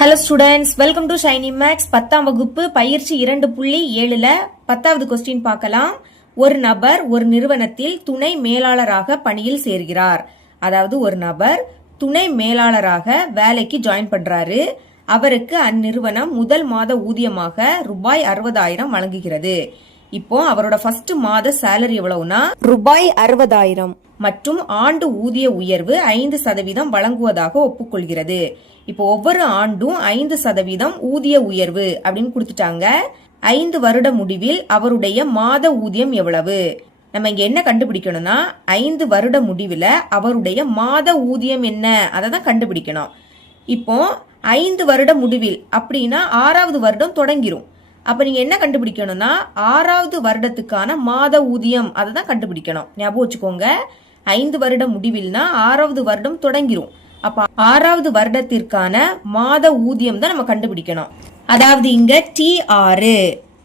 Hello students, welcome to Shiny Max. 10ஆம் வகுப்பு பயிற்சி 2.7ல 10வது கொஸ்டின் பார்க்கலாம். ஒரு நபர் ஒரு நிறுவனத்தில் துணை மேலாளராக பணியில் சேர்கிறார். அதாவது ஒரு நபர் துணை மேலாளராக வேலைக்கு ஜாயின் பண்றாரு. அவருக்கு அந்நிறுவனம் முதல் மாத ஊதியமாக ரூபாய் 60,000 வழங்குகிறது. இப்போ அவரோட ஃபர்ஸ்ட் மாத சேலரி எவ்வளவுனா ரூபாய் 60,000 மற்றும் ஆண்டு ஊதிய உயர்வு 5% வழங்குவதாக ஒப்புக்கொள்கிறது. இப்போ ஒவ்வொரு ஆண்டும் 5% ஊதிய உயர்வு அப்படின்னு கொடுத்துட்டாங்க. 5 வருட முடிவில் அவருடைய மாத ஊதியம் எவ்வளவு? நம்ம இங்க என்ன கண்டுபிடிக்கணும்னா 5 வருட முடிவில் அவருடைய மாத ஊதியம் என்ன, அதை தான் கண்டுபிடிக்கணும். இப்போ 5 வருட முடிவில் அப்படின்னா 6வது வருடம் தொடங்கிரும். அப்ப நீங்க என்ன கண்டுபிடிக்கணும்னா 6வது வருடத்துக்கான மாத ஊதியம், அதை தான் கண்டுபிடிக்கணும். ஞாபகம் வச்சுக்கோங்க, 5 வருட முடிவில்னா 6வது வருடம் தொடங்கிரும். அப்ப 6வது வருடத்திற்கான மாத ஊதியம் தான் நம்ம கண்டுபிடிக்கணும். அதாவது இங்க T6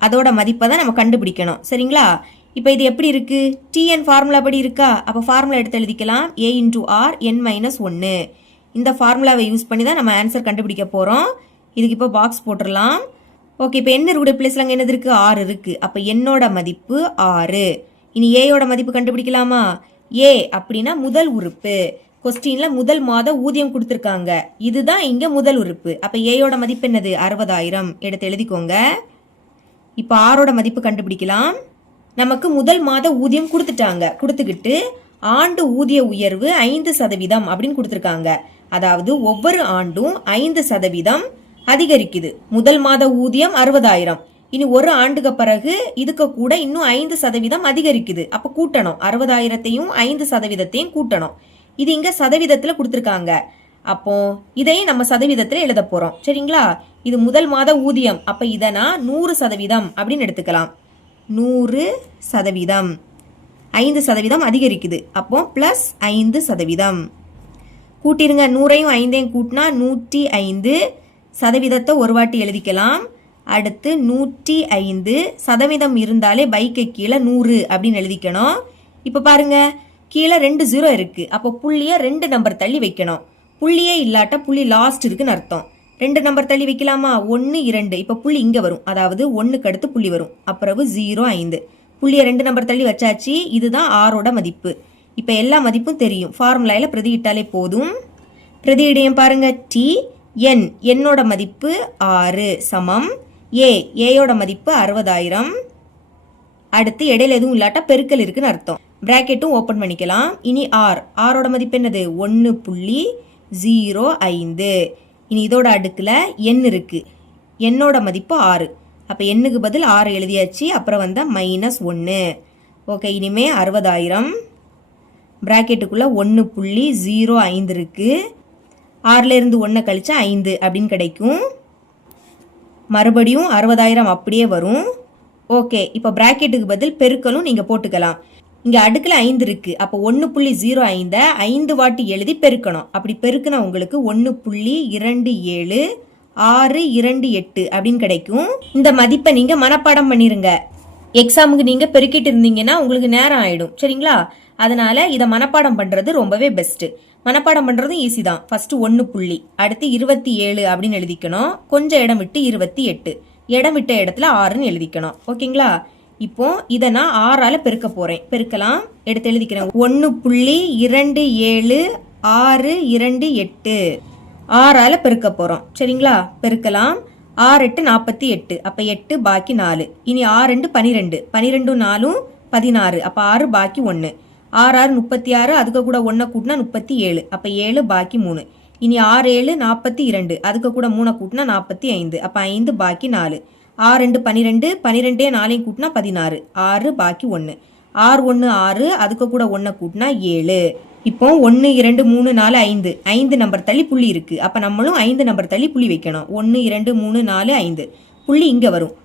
அதோட மதிப்பை தான் நம்ம கண்டுபிடிக்கணும். சரிங்களா? இப்ப இது எப்படி இருக்கு? TN ஃபார்முலா படி இருக்கா? அப்ப ஃபார்முலா எடுத்து எழுதிக்கலாம். A × R n-1. இந்த ஃபார்முலாவை யூஸ் பண்ணி தான் நம்ம ஆன்சர் கண்டுபிடிக்க போறோம். இதுக்கு இப்போ பாக்ஸ் போட்டுடலாம். ஓகே, இப்போ என்ன இருக்கக்கூடிய பிளேஸ்ல அங்க என்னது இருக்கு? 6 இருக்கு. அப்ப என்னோட மதிப்பு 6. இனி ஏயோட மதிப்பு கண்டுபிடிக்கலாமா? ஏ அப்படின்னா முதல் உறுப்பு. கொஸ்டின்ல முதல் மாத ஊதியம் கொடுத்திருக்காங்க. இதுதான் இங்க முதல் உறுப்பு. அப்ப ஏயோட மதிப்பு என்னது? 60,000. எடுத்து எழுதிக்கோங்க. இப்ப ஆரோட மதிப்பு கண்டுபிடிக்கலாம். நமக்கு முதல் மாத ஊதியம் கொடுத்துட்டாங்க. கொடுத்துக்கிட்டு ஆண்டு ஊதிய உயர்வு 5% அப்படின்னு கொடுத்திருக்காங்க. அதாவது ஒவ்வொரு ஆண்டும் 5% அதிகரிக்குது. முதல் மாத ஊதியம் 60,000. இனி ஒரு ஆண்டுக்கு பிறகு இதுக்கு கூட இன்னும் 5% அதிகரிக்குது. அப்ப கூட்டணும். 60,000த்தையும் 5%த்தையும் கூட்டணும். இது இங்க சதவீதத்துல கொடுத்திருக்காங்க. அப்போ இதையும் நம்ம சதவீதத்துல எழுத போறோம். சரிங்களா? இது முதல் மாத ஊதியம். அப்ப இதை நான் 100% அப்படின்னு எடுத்துக்கலாம். 100%. 5% அதிகரிக்குது. அப்போ +5%. கூட்டிருங்க. 100ஐயும் 5ஐயும் கூட்டினா 105. சதவீதத்தை ஒரு வாட்டி எழுதிக்கலாம். அடுத்து 105% இருந்தாலே பைக்கு கீழே 100 அப்படின்னு எழுதிக்கணும். இப்ப பாருங்க, கீழே 2 0 இருக்கு. அப்போ புள்ளிய 2 நம்பர் தள்ளி வைக்கணும். புள்ளியே இல்லாட்ட புள்ளி லாஸ்ட் இருக்குன்னு அர்த்தம். 2 நம்பர் தள்ளி வைக்கலாமா? 1 2. இப்ப புள்ளி இங்க வரும். அதாவது 1க்கு அடுத்து புள்ளி வரும். அப்புறம் 0 5. புள்ளிய 2 நம்பர் தள்ளி வச்சாச்சு. இதுதான் ஆரோட மதிப்பு. இப்ப எல்லா மதிப்பும் தெரியும். ஃபார்முலாயில பிரதியிட்டாலே போதும். பிரதியிடையும் பாருங்க. TN என்னோட மதிப்பு 6 சமம் ஏயோட மதிப்பு 60,000. அடுத்து இடையில எதுவும் இல்லாட்டா பெருக்கல் இருக்குன்னு அர்த்தம். பிராக்கெட்டும் ஓபன் பண்ணிக்கலாம். இனி ஆரோட மதிப்பு என்னது? 1.05. இனி இதோட அடுக்குல n இருக்கு. என்னோட மதிப்பு 6. அப்ப எண்ணுக்கு பதில் 6 எழுதியாச்சு. அப்புறம் வந்தா -1. ஓகே, இனிமே 60,000. பிராக்கெட்டுக்குள்ள 1.05 இருக்கு. 6ல இருந்து 1 கழிச்சா 5 அப்படின்னு கிடைக்கும். மறுபடியும் 60,000 அப்படியே வரும். ஓகே, இப்ப பிராக்கெட்டுக்கு பதில் பெருக்கலும் நீங்க போட்டுக்கலாம். இங்க அடுக்குல 5 இருக்கு. அப்ப 1.05 5 வாட்டி எழுதி பெருக்கணும். அப்படி பெருக்குனா உங்களுக்கு 1.27628 அப்படின்னு கிடைக்கும். இந்த மதிப்பை நீங்க மனப்பாடம் பண்ணிருங்க. எக்ஸாமுக்கு நீங்க பெருக்கிட்டு இருந்தீங்கன்னா உங்களுக்கு நேரம் ஆயிடும். சரிங்களா? அதனால இதை மனப்பாடம் பண்றது ரொம்பவே பெஸ்ட். மனப்பாடம் பண்றதும் ஈஸி தான். ஃபர்ஸ்ட் 1 அடுத்து 27 அப்படின்னு எழுதிக்கணும். கொஞ்சம் இடம் விட்டு 28. இடம் விட்ட இடத்துல 6ன்னு எழுதிக்கணும். ஓகேங்களா? இப்போ இதை நான் 6ஆல பெருக்க போறேன். பெருக்கலாம். எடுத்து எழுதிக்கிறேன். 1.27628 6ஆல பெருக்க போறோம். சரிங்களா? பெருக்கலாம். 6 8 48. அப்ப 8 பாக்கி 4. இனி 6 2 12. 12 4 16. அப்ப 6 பாக்கி 1. 6 6 36. அதுக்கு கூட 1 கூட்டினா 37. அப்ப 7 பாக்கி 3. இனி 6 7 42. அதுக்கு கூட 3 கூட்டினா 45. அப்ப 5 பாக்கி 4. 6 2 12. 12 4 கூட்டினா 16. 6 பாக்கி 1. 6 1 6. அதுக்கு கூட 1 கூட்டினா 7. இப்போ 1 2 3 4 5. 5 நம்பர் தள்ளி புள்ளி இருக்கு. அப்ப நம்மளும் 5 நம்பர் தள்ளி புள்ளி வைக்கணும். 1 2 3 4 5. புள்ளி இங்க வரும்.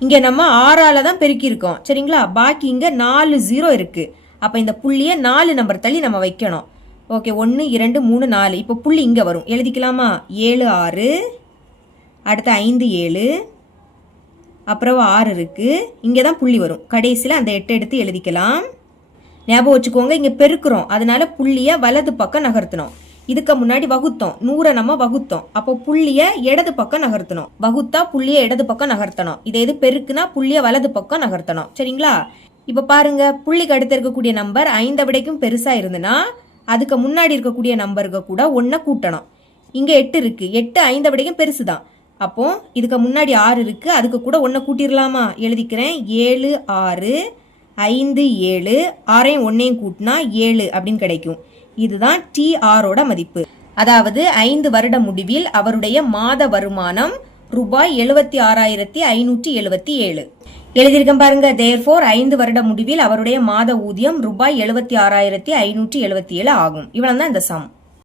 இங்க நம்ம 6ஆல தான் பெருக்கி இருக்கோம். சரிங்களா? பாக்கி இங்க 4 0 இருக்கு. அப்ப இந்த புள்ளிய 4 நம்பர் தள்ளி நம்ம வைக்கணும். ஓகே, 1 2 3 4. இப்போ புள்ளி இங்க வரும். எழுதிக்கலாமா? 7 6. அடுத்து 5 7. அப்புறம் 6 இருக்கு. இங்கதான் புள்ளி வரும். கடைசியில அந்த 8 எடுத்து எழுதிக்கலாம். ஞாபகம் வச்சுக்கோங்க, இங்க பெருக்கிறோம். அதனால புள்ளிய வலது பக்கம் நகர்த்தணும். இதுக்கு முன்னாடி வகுத்தோம், 100 நம்ம வகுத்தோம். அப்போ புள்ளிய இடது பக்கம் நகர்த்தணும். வகுத்தா புள்ளிய இடது பக்கம் நகர்த்தணும். இதே இது பெருக்குனா புள்ளிய வலது பக்கம் நகர்த்தணும். சரிங்களா? இப்ப பாருங்க, புள்ளிக்கு அடுத்து இருக்கக்கூடிய நம்பர் 5 விடைக்கும் பெருசா இருந்துன்னா அதுக்கு முன்னாடி இருக்கக்கூடிய நம்பருக்கு கூட 1 கூட்டணும். இங்க 8 இருக்கு. 8 5 விடைக்கும் பெருசுதான். அப்போ இதுக்கு முன்னாடி 6 இருக்கு, அதுக்கு கூட 1 கூட்டிடலாமா? எழுதிக்கிறேன். 7 6 5 7 6ஐயும் 1ஐயும் கூட்டினா 7 அப்படின்னு கிடைக்கும். இதுதான் TRோட மதிப்பு. அதாவது 5 வருட முடிவில் அவருடைய மாத வருமானம் ரூபாய் 76,577. எழுதியிருக்கேன் பாருங்க. therefore 5 வருட முடிவில் அவருடைய மாத ஊதியம் ரூபாய் 76,577 ஆகும். இவ்வளவுதான் இந்த சம்.